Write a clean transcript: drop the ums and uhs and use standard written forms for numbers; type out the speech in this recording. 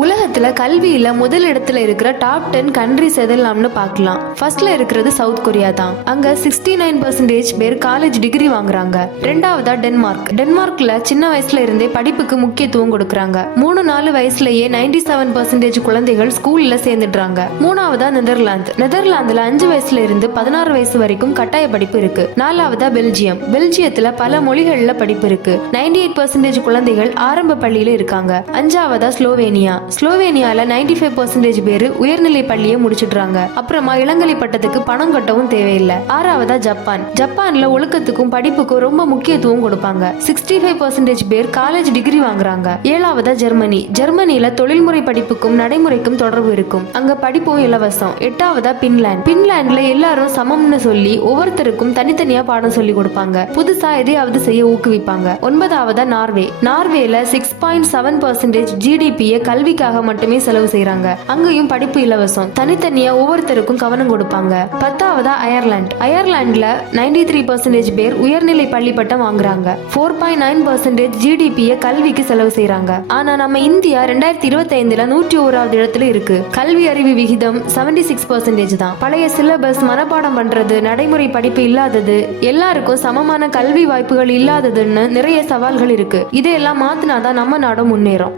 உலகத்துல கல்வியில முதல் இடத்துல இருக்கிற டாப் 10 கண்ட்ரிஸ் எதெல்லாம்னு பார்க்கலாம். ஃபர்ஸ்ட்ல இருக்கிறது சவுத் கொரியா தான். அங்க 69% பேர் காலேஜ் டிகிரி வாங்குறாங்க. ரெண்டாவதா டென்மார்க்ல சின்ன வயசுல இருந்தே படிப்புக்கு முக்கியத்துவம் கொடுக்கறாங்க. 3-4 வயசுலயே 97% குழந்தைகள் ஸ்கூல்ல சேர்ந்துடுறாங்க. மூணாவதா நெதர்லாந்துல 5 வயசுல இருந்து 16 வயசு வரைக்கும் கட்டாய படிப்பு இருக்கு. நாலாவதா பெல்ஜியத்துல பல மொழிகள்ல படிப்பு இருக்கு. 98% குழந்தைகள் ஆரம்ப பள்ளியில இருக்காங்க. அஞ்சாவதா ஸ்லோவேனியால 95% பேரு உயர்நிலை பள்ளியை முடிச்சிடுறாங்க. அப்புறமா இளங்கலை பட்டத்துக்கு பணம் கட்டவும் தேவையில்லை. ஆறாவதா ஜப்பான்ல ஒழுக்கத்துக்கும் படிப்புக்கும் ரொம்ப முக்கியத்துவம் கொடுப்பாங்க. 65% பேர் காலேஜ் டிகிரி வாங்குறாங்க. ஏழாவதா ஜெர்மனில தொழில்முறை படிப்புக்கும் நடைமுறைக்கும் தொடர்பு இருக்கும். அங்க படிப்பும் இலவசம். எட்டாவதா பின்லாந்துல எல்லாரும் சமம்னு சொல்லி ஒவ்வொருத்தருக்கும் தனித்தனியா பாடம் சொல்லி கொடுப்பாங்க. புதுசா எதையாவது செய்ய ஊக்குவிப்பாங்க. ஒன்பதாவதா நார்வேல 6.7% GDP கல்விக்காக மட்டுமே செலவு செய்யறாங்க. அங்கேயும் படிப்பு இலவசம். தனித்தனியா ஒவ்வொருத்தருக்கும் கவனம் கொடுப்பாங்க. பத்தாவதா அயர்லாந்துல 93% பேர் உயர்நிலை பள்ளி பட்டம் வாங்குறாங்க. 4.9% GDP கல்விக்கு செலவு செய்யறாங்க. ஆனா நம்ம இந்தியா 2025ல 101வது இடத்துல இருக்கு. கல்வி அறிவு விகிதம் 76% தான். பழைய சிலபஸ், மனப்பாடம் பண்றது, நடைமுறை படிப்பு இல்லாதது, எல்லாருக்கும் சமமான கல்வி வாய்ப்புகள் இல்லாததுன்னு நிறைய சவால்கள் இருக்கு. இதையெல்லாம் மாத்தினாதான் நம்ம நாடும் முன்னேறும்.